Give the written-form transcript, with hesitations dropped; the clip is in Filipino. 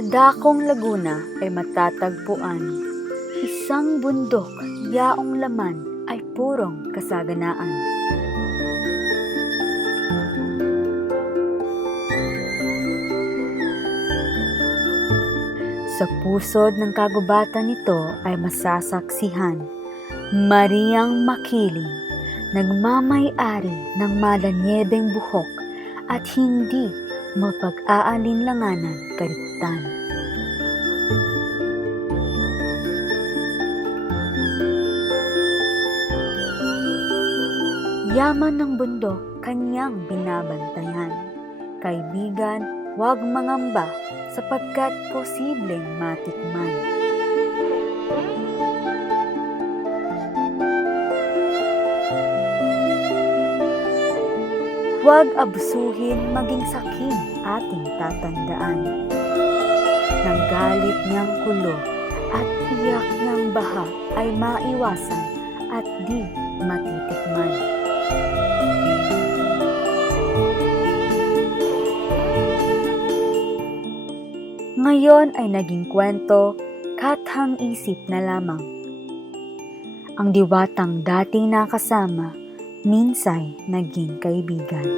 Sa dakong Laguna ay matatagpuan isang bundok yaong laman ay purong kasaganaan. Sa pusod ng kagubatan nito ay masasaksihan, Mariang Makiling, nagmamay-ari ng malanyebeng buhok at hindi mapag-aalinlanganan kariptan. Yaman ng bundok kanyang binabantayan. Kaibigan, huwag mangamba sapagkat posibleng matikman. Huwag abusuhin maging sakim ating tatandaan. Nang galit niyang kulo at iyak niyang baha ay maiwasan at di matitikman. Ngayon ay naging kwento, kathang isip na lamang. Ang diwatang dating nakasama, minsay naging kaibigan.